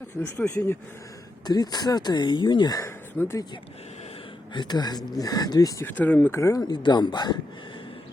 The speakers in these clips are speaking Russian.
Ну что, сегодня 30 июня, смотрите, это 202 микрорайон и дамба.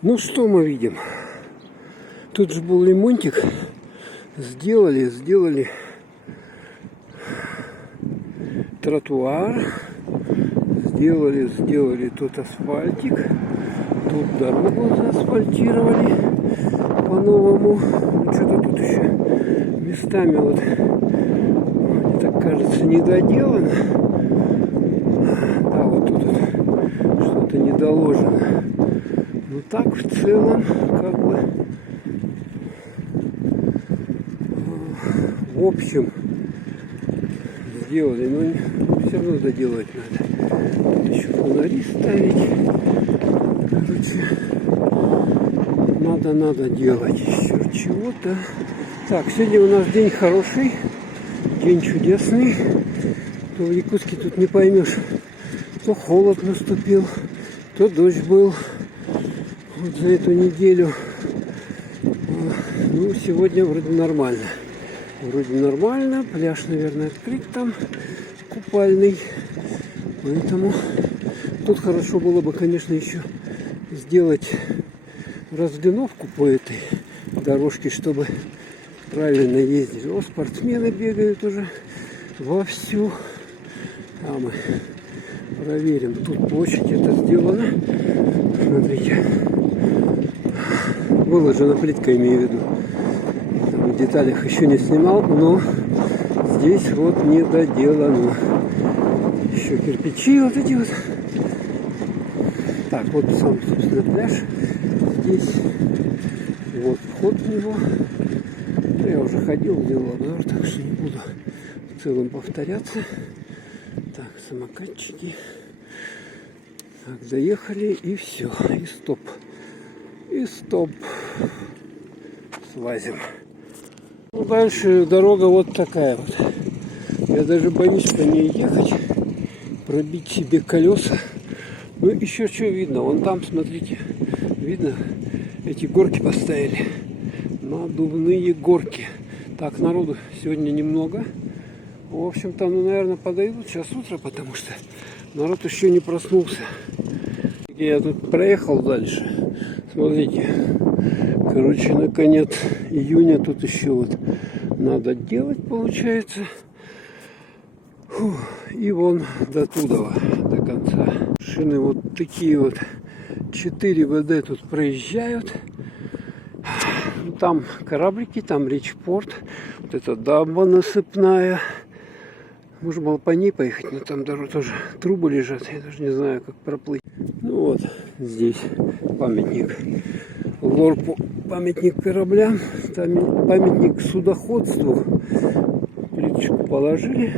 Ну что мы видим? Тут же был ремонтик, сделали тротуар, сделали тут асфальтик, тут дорогу заасфальтировали по-новому. Ну, что-то тут еще местами вот, мне так кажется, недоделано. Да, вот тут вот что-то недоложено. Но так в целом, как бы, в общем, сделали, но все равно доделать надо. Тут еще фонари ставить. Короче, надо делать еще чего-то. Так, сегодня у нас день хороший, день чудесный. То в Якутске тут не поймешь, то холод наступил, то дождь был. Вот за эту неделю. Ну, сегодня вроде нормально. Пляж, наверное, открыт там, купальный. Поэтому тут хорошо было бы, конечно, еще сделать раздлиновку по этой дорожке, чтобы правильно ездить. О, спортсмены бегают уже вовсю. А мы проверим. Тут площадь это сделано. Смотрите. Выложена плитка, имею в виду. Там в деталях еще не снимал, но здесь вот не доделано. Еще кирпичи вот эти вот. Так, вот сам, собственно, пляж. Здесь вот вход в него. Я уже ходил, делал обзор, так что не буду в целом повторяться. Так, самокатчики. Так, заехали и все. И стоп. Слазим. Ну, дальше дорога вот такая вот. Я даже боюсь по ней ехать, пробить себе колеса. Ну, еще что видно? Вон там, смотрите, видно, эти горки поставили. Надувные горки. Так, народу сегодня немного. В общем-то, ну, наверное, подойдут сейчас утро, потому что народ еще не проснулся. Я тут проехал дальше. Смотрите. Короче, на конец июня тут еще вот надо делать, получается. И вон до туда, до конца. Шины вот такие вот 4 ВД тут проезжают. Там кораблики, там речпорт. Вот это дамба насыпная. Можно было по ней поехать, но там даже тоже трубы лежат. Я даже не знаю, как проплыть. Ну вот, здесь памятник Лорпу, памятник кораблям, памятник судоходству. Плиточку положили.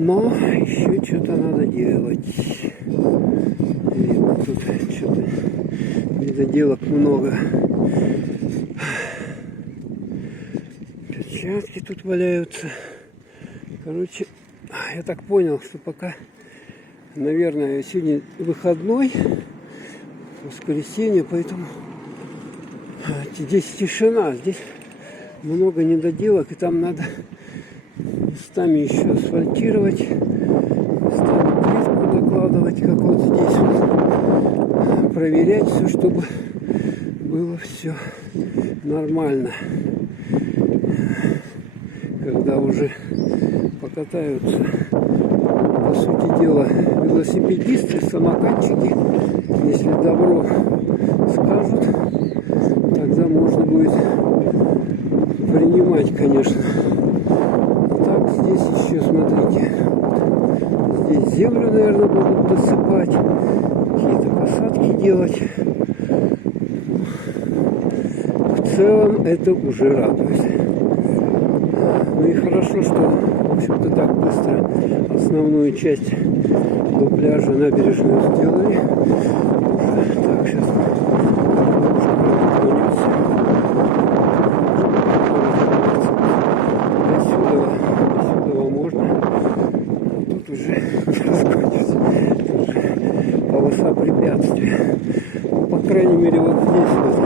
Но еще что-то надо делать. Видно, тут что-то недоделок много. Перчатки тут валяются. Короче, я так понял, что пока, наверное, сегодня выходной, воскресенье, поэтому здесь тишина, здесь много недоделок, и там надо местами еще асфальтировать, местами плитку докладывать, как вот здесь вот, проверять все, чтобы было все нормально. Когда уже покатаются, по сути дела, велосипедисты, самокатчики, если добро скажут, тогда можно будет принимать, конечно. Так, здесь еще, смотрите, здесь землю, наверное, будут досыпать, какие-то посадки делать. В целом это уже радует. Ну и хорошо, что, в общем-то, так быстро основную часть до пляжа набережную сделали. Так, сейчас до сюда можно. А тут уже не разгонишься. Тут же полоса препятствия. Ну, по крайней мере, вот здесь вот.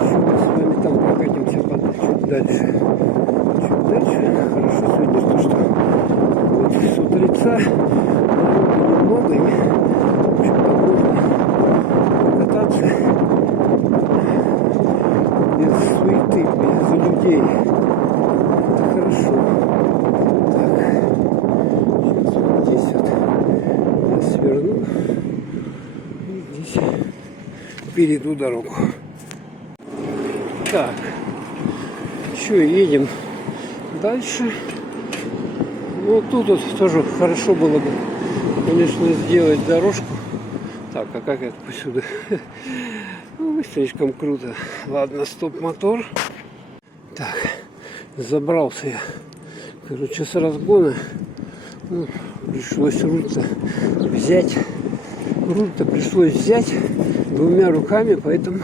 Еще мы с вами там прокатимся подальше. дальше. Чуть дальше. Хорошо сегодня то, что вот с утреца немного и что-то можно покататься без суеты, без людей. Это хорошо. Так, сейчас вот здесь вот я сверну и здесь перейду дорогу. Так, что, едем дальше. Ну, тут вот тоже хорошо было бы, конечно, сделать дорожку. Так, а как это посюда? Ну, слишком круто. Ладно, стоп, мотор. Так, забрался я, короче, с разгона. Ну, пришлось руль-то взять. Руль-то пришлось взять двумя руками, поэтому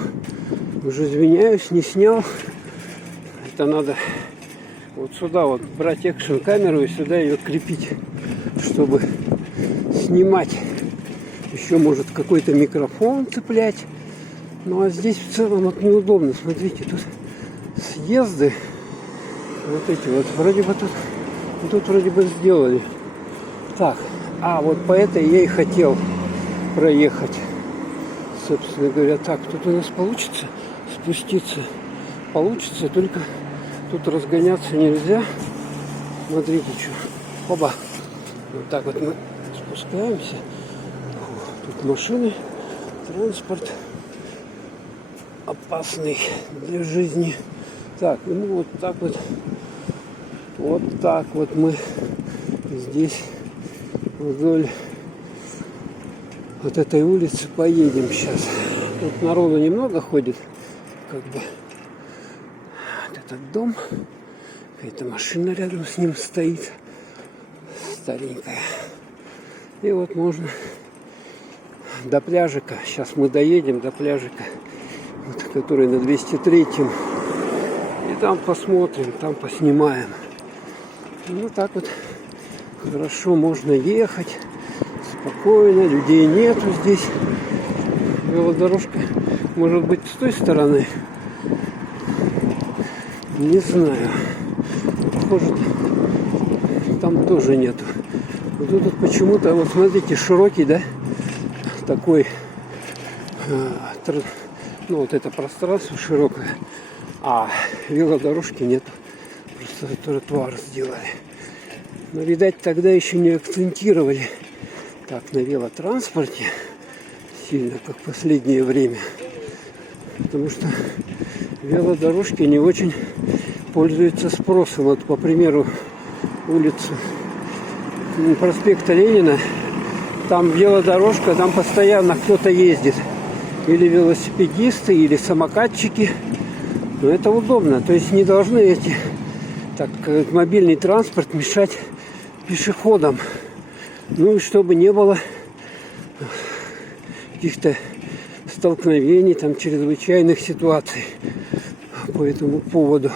уже извиняюсь, не снял. Это надо вот сюда вот брать экшн камеру и сюда ее крепить, чтобы снимать. Еще может какой-то микрофон цеплять. Ну а здесь в целом вот неудобно. Смотрите, тут съезды вот эти вот вроде бы тут вроде бы сделали. Так, а вот по этой я и хотел проехать. Собственно говоря, так, тут у нас получится спуститься. Получится, только тут разгоняться нельзя. Смотрите, что. Оба. Вот так вот мы спускаемся. Тут машины, транспорт опасный для жизни. Так, ну вот так вот. Вот так вот мы здесь вдоль вот этой улицы поедем сейчас. Тут народу немного ходит, как бы. Вот этот дом, какая-то машина рядом с ним стоит, старенькая. И вот можно до пляжика, сейчас мы доедем до пляжика, вот, который на 203-м, и там посмотрим, там поснимаем. Ну так вот хорошо можно ехать. Спокойно, людей нету здесь. Велодорожка может быть с той стороны. Не знаю. Похоже, там тоже нету. Вот тут почему-то, вот смотрите, широкий, да, такой, ну вот это пространство широкое, а велодорожки нету. Просто тротуар сделали. Но, видать, тогда еще не акцентировали так на велотранспорте сильно, как в последнее время. Потому что велодорожки не очень пользуются спросом. Вот, по примеру, улицу проспекта Ленина, там велодорожка, там постоянно кто-то ездит. Или велосипедисты, или самокатчики. Но это удобно. То есть не должны эти, так, мобильный транспорт мешать пешеходам. Ну и чтобы не было каких-то столкновений, там, чрезвычайных ситуаций по этому поводу.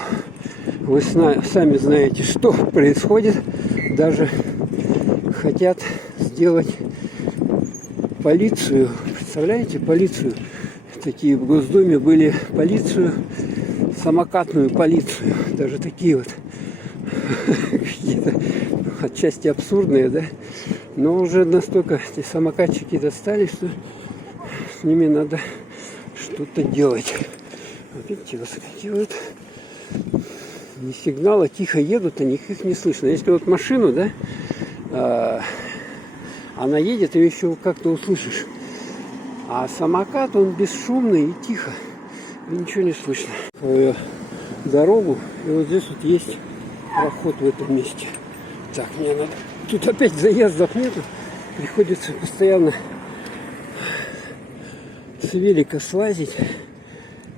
Вы сами знаете, что происходит. Даже хотят сделать полицию. Представляете, полицию? Такие в Госдуме были полицию, самокатную полицию. Даже такие вот какие-то отчасти абсурдные, да? Но уже настолько эти самокатчики достали, что с ними надо что-то делать. Вот видите, выскакивают. Ни сигнала, тихо едут, а их не слышно. Если вот машину, да, она едет, ее еще как-то услышишь. А самокат, он бесшумный и тихо. И ничего не слышно. Дорогу, и вот здесь вот есть проход в этом месте. Так, мне надо... Тут опять заездов нету. Приходится постоянно с велика слазить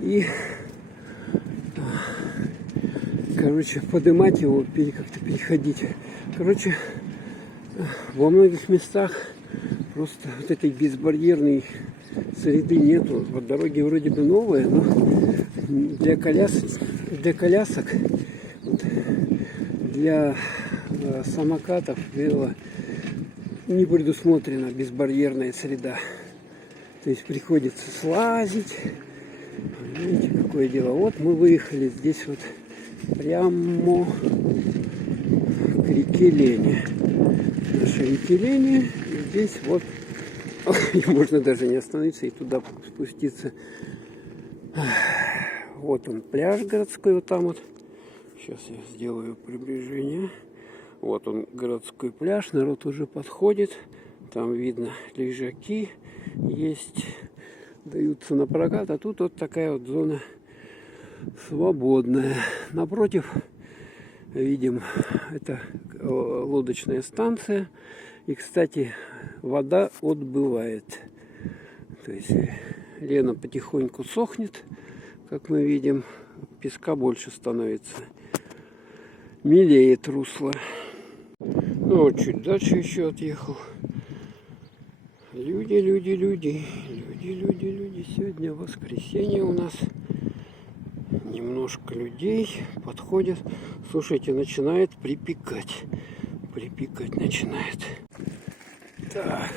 и, короче, поднимать его, как-то переходить. Короче, во многих местах просто вот этой безбарьерной среды нету. Вот дороги вроде бы новые, но для колясок, для самокатов не предусмотрена безбарьерная среда. То есть приходится слазить. Видите, какое дело. Вот мы выехали. Здесь вот прямо к реке Лени. Наша реки Лени. И здесь вот можно даже не остановиться и туда спуститься. Вот он, пляж городской, вот там вот. Сейчас я сделаю приближение. Вот он, городской пляж, народ уже подходит. Там видно лежаки есть, даются на прокат. А тут вот такая вот зона свободная. Напротив, видим, это лодочная станция. И, кстати, вода отбывает. То есть Лена потихоньку сохнет, как мы видим. Песка больше становится. Мелеет русло. Ну, вот чуть дальше еще отъехал. Люди. Сегодня воскресенье у нас. Немножко людей подходят. Слушайте, начинает припекать. Припекать начинает. Так.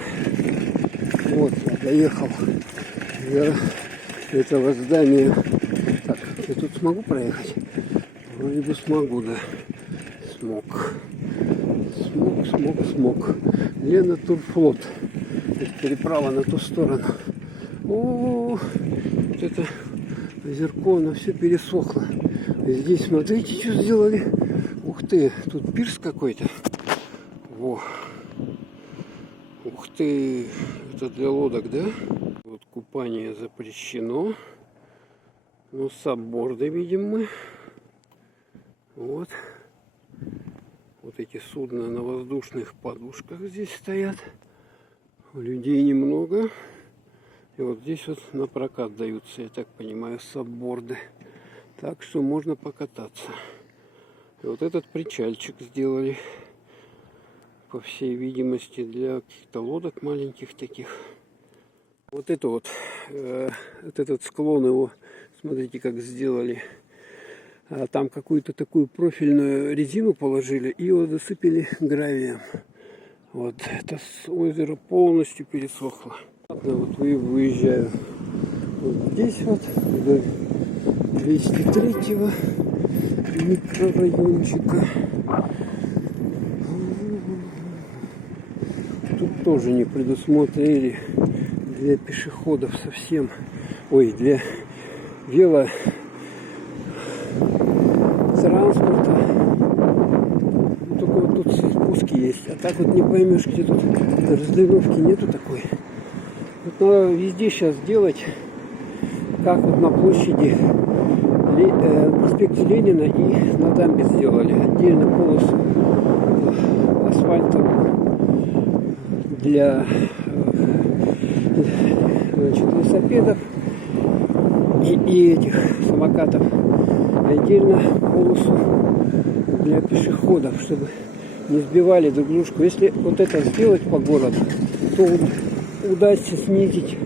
Вот я доехал до этого здания. Так, я тут смогу проехать? Вроде бы смогу, да. Смог. Лена Турфлот. Переправа на ту сторону. О, вот это озерко, оно все пересохло. Здесь, смотрите, что сделали. Ух ты, тут пирс какой-то. Во. Ух ты, это для лодок, да? Вот купание запрещено. Ну, сабборды видим мы. Вот. Вот эти судна на воздушных подушках здесь стоят. Людей немного. И вот здесь вот на прокат даются, я так понимаю, сабборды. Так что можно покататься. И вот этот причальчик сделали, по всей видимости, для каких-то лодок маленьких таких. Вот это вот, этот склон его, смотрите, как сделали. Там какую-то такую профильную резину положили и его засыпали гравием. Вот это озеро полностью пересохло. Вот выезжаю вот здесь вот до 203-го микрорайончика. Тут тоже не предусмотрели для пешеходов совсем. Ой, для велотранспорта. Только вот тут спуски есть. А так вот не поймешь, где тут разливовки нету такой. Вот надо везде сейчас делать, как вот на площади проспекте Ленина и на дамбе сделали. Отдельно полосу асфальта для велосипедов и этих самокатов. Отдельно полосу для пешеходов, чтобы не сбивали друг дружку. Если вот это сделать по городу, то удастся снизить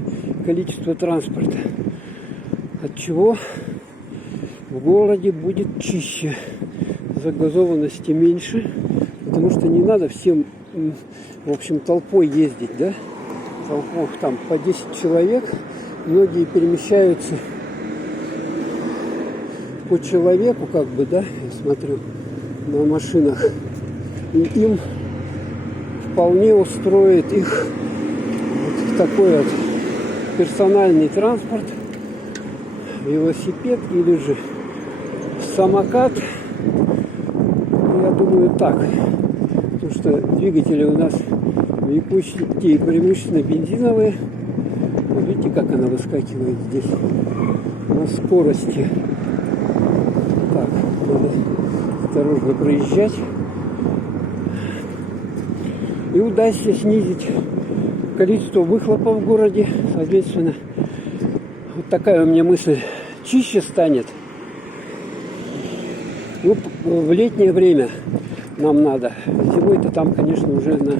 количество транспорта. От чего в городе будет чище, загазованности меньше, потому что не надо всем, в общем, толпой ездить, да? Толпов там по 10 человек, многие перемещаются по человеку, как бы, да, я смотрю, на машинах, и им вполне устроит их вот такой вот персональный транспорт, велосипед или же самокат. Я думаю, так, потому что двигатели у нас в Якутии преимущественно бензиновые. Видите, как она выскакивает здесь на скорости. Так, надо осторожно проезжать. И удастся снизить количество выхлопов в городе. Соответственно, вот такая у меня мысль. Чище станет. Ну, в летнее время нам надо. Зимой-то там, конечно, уже на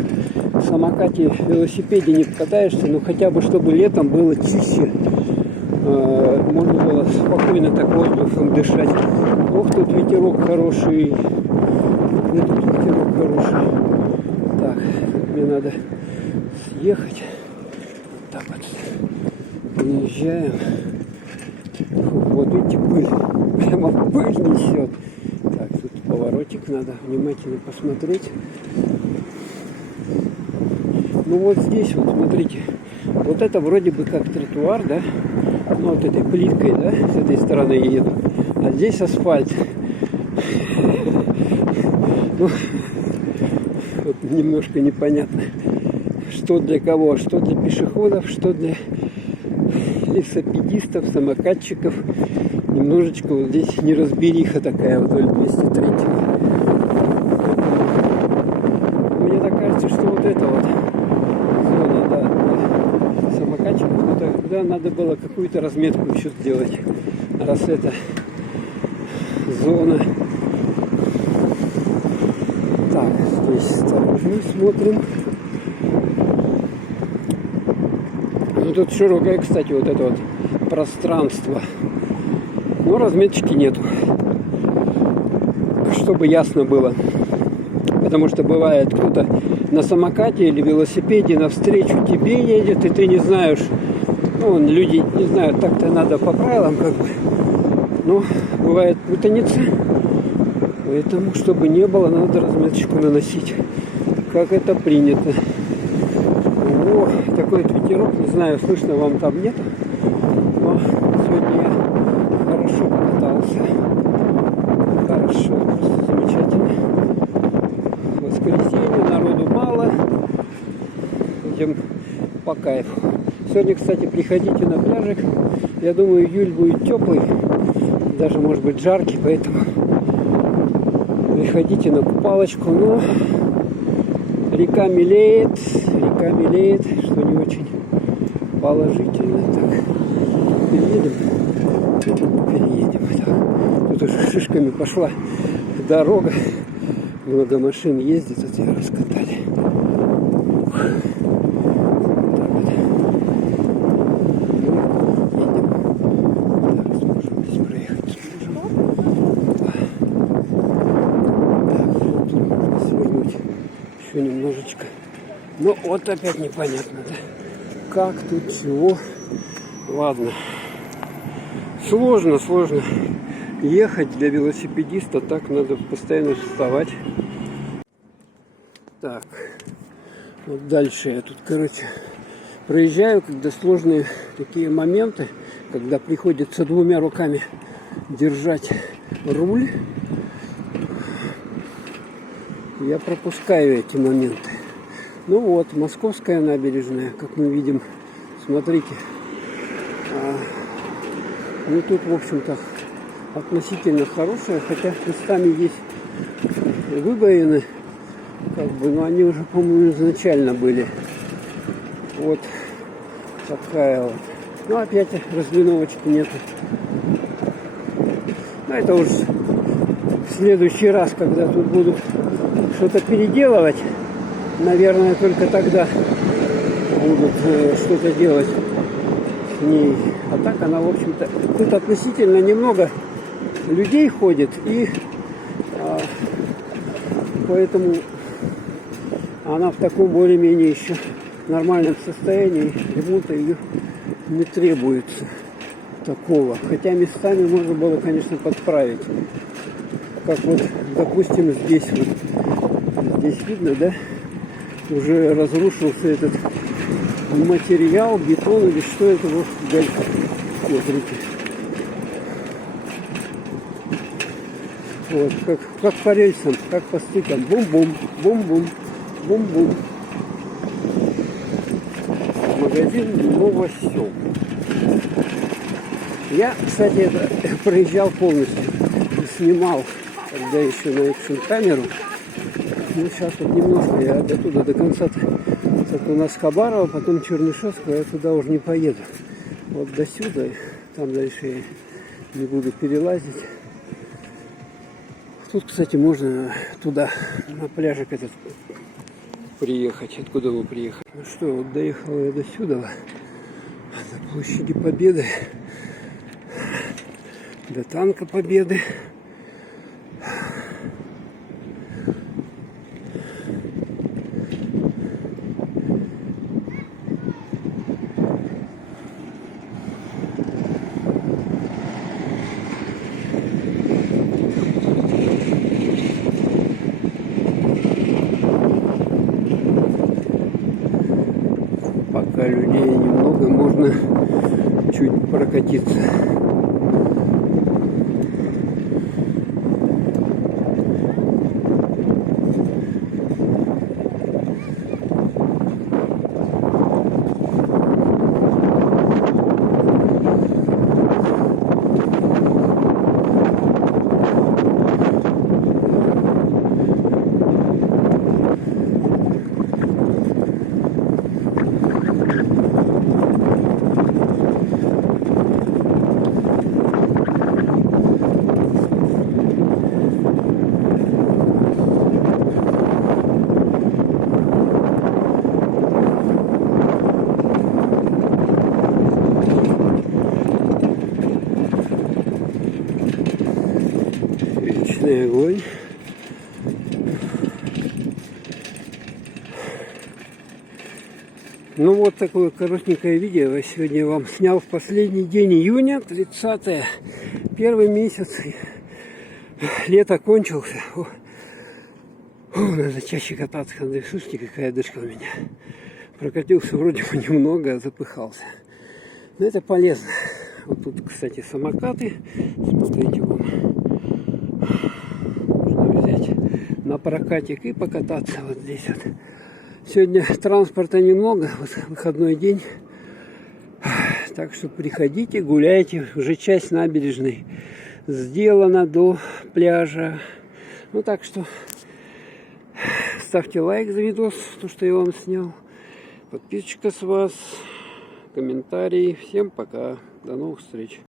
самокате, велосипеде не покатаешься, но хотя бы, чтобы летом было чище. Можно было спокойно так воздухом дышать. Ох, тут ветерок хороший. Тут ветерок хороший. Так, мне надо съехать. Так вот. Приезжаем. Вот видите, пыль. Прямо пыль несет. поворотик, надо внимательно посмотреть. Ну вот здесь, вот смотрите, вот это вроде бы как тротуар, да, ну вот этой плиткой, да, с этой стороны едут, а здесь асфальт. Ну, вот немножко непонятно, что для кого, что для пешеходов, что для велосипедистов, самокатчиков. Немножечко вот здесь неразбериха такая вдоль 203. Мне так кажется, что вот это вот зона, да, для самокатчиков, но тогда надо было какую-то разметку еще сделать, раз это зона. Так, здесь осторожно смотрим. Ну, тут широкое, кстати, вот это вот пространство. Но разметочки нету. Чтобы ясно было. Потому что бывает, кто-то на самокате или велосипеде навстречу тебе едет, и ты не знаешь, ну, люди не знают, так-то надо по правилам как бы. Но бывает путаница. Поэтому, чтобы не было, надо разметочку наносить. Как это принято. О, такой ветерок, не знаю, слышно вам там нет. Но сегодня я хорошо покатался. Хорошо, просто замечательно. Воскресенье, народу мало. Идем по кайфу. Сегодня, кстати, приходите на пляжик. Я думаю, июль будет теплый. Даже, может быть, жаркий, поэтому приходите на купалочку. Но река мелеет, что не очень положительно. Так, переедем. Так. Тут уже шишками пошла дорога. Много машин ездит, тут ее раскатали. Ух. Так вот. Едем. Так, сможем здесь проехать. Так, тут можно свернуть еще немножечко. Ну вот опять непонятно, да? Как тут чего? Ладно. Сложно ехать для велосипедиста, так надо постоянно вставать. Так, вот дальше я тут, короче, проезжаю, когда сложные такие моменты, когда приходится двумя руками держать руль, я пропускаю эти моменты. Ну вот, Московская набережная, как мы видим, смотрите. Ну тут, в общем-то, относительно хорошая, хотя местами есть выбоины, как бы, но они уже, по-моему, изначально были. Вот такая вот. Ну опять разлиновочки нету. Но это уж в следующий раз, когда тут будут что-то переделывать, наверное, только тогда будут что-то делать с ней. А так она, в общем-то, тут относительно немного людей ходит, и поэтому она в таком более-менее еще нормальном состоянии, ремонта ее не требуется такого. Хотя местами можно было, конечно, подправить. Как вот, допустим, здесь вот, здесь видно, да, уже разрушился этот материал, бетон или что это, вот галька. Смотрите. Вот, как по рельсам, как по стыкам. Бум-бум, бум-бум, бум-бум. Магазин Новосел. Я, кстати, это проезжал полностью. Снимал, когда еще на экшн-камеру. Ну, сейчас вот немножко, я до туда, до конца. Так у нас Хабарова, потом Чернышевская, я туда уже не поеду. Вот до сюда, там дальше я не буду перелазить. Тут, кстати, можно туда, на пляжик этот, приехать. Откуда вы приехали? Ну что, вот доехал я до сюда, до площади Победы, до танка Победы. прокатиться. Вечный огонь. Ну вот такое коротенькое видео я сегодня вам снял в последний день июня, 30-е, первый месяц, лето кончился. Надо чаще кататься, слушайте, какая дышка у меня. Прокатился вроде бы немного, а запыхался. Но это полезно. Вот тут, кстати, самокаты, смотрите, вон. Можно взять на прокатик и покататься вот здесь вот. Сегодня транспорта немного, вот выходной день, так что приходите, гуляйте, уже часть набережной сделана до пляжа. Ну так что ставьте лайк за видос, то что я вам снял, подписочка с вас, комментарии. Всем пока, до новых встреч.